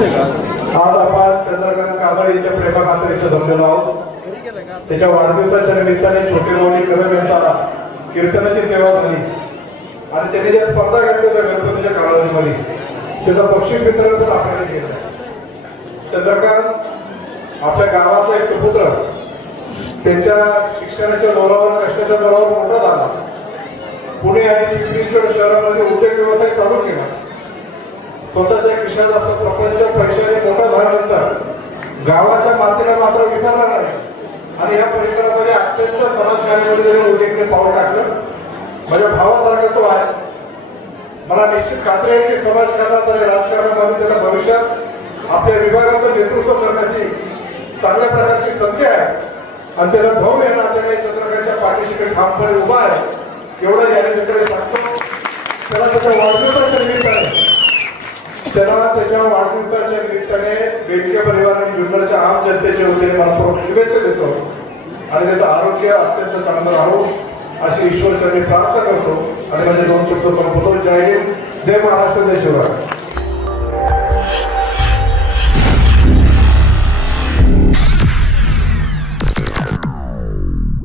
आज आपण चंद्रकांत काजळे यांच्या प्रेमाखातर इथे जमलेलो आहोत. त्याच्या वाढदिवसाच्या निमित्ताने छोटे माऊली कदम यांचा कीर्तनाची सेवा झाली आणि त्यांनी ज्या स्पर्धा घेतल्या होत्या गणपतीच्या कालावधीमध्ये त्याचा बक्षीस वितरण पण आपल्याला केलं. चंद्रकांत आपल्या गावाचा एक सुपुत्र, त्यांच्या शिक्षणाच्या जोरावर कष्टाच्या जोरावर मोठा झाला. पुणे आणि पिंपरी शहरामध्ये उद्योग व्यवसाय चालू केला. स्वतःच्या खिशात असं प्रपंच पैशाने मोठा झाल्यानंतर गावाच्या मातीला मात्र विसरला नाही आणि या परिसरामध्ये अत्यंत समाजकार्यामध्ये त्यांनी उल्लेखनीय पाऊल टाकलं. माझ्या भावासारखा तो आहे. मला निश्चित खात्री आहे की समाजकारणात आणि राजकारणामध्ये त्याला भविष्यात आपल्या विभागाचं नेतृत्व करण्याची चांगल्या प्रकारची संधी आहे आणि त्याला भाऊ या नात्याने चंद्रकांतच्या पाठीशी ठामपणे उभा आहे एवढं या मित्र सांगतो. त्याला त्याच्या वाढदिवसाच्या निमित्ताने बेडके परिवार आणि जुन्नरच्या आम जनतेच्या वतीने मनपूर्वक शुभेच्छा देतो आणि त्याचं आरोग्य अत्यंत चांगलं राहो अशी ईश्वर चरणी प्रार्थना करतो आणि माझे दोन शब्द संपवतो. जय हिंद, जय महाराष्ट्र, जय शिवराय.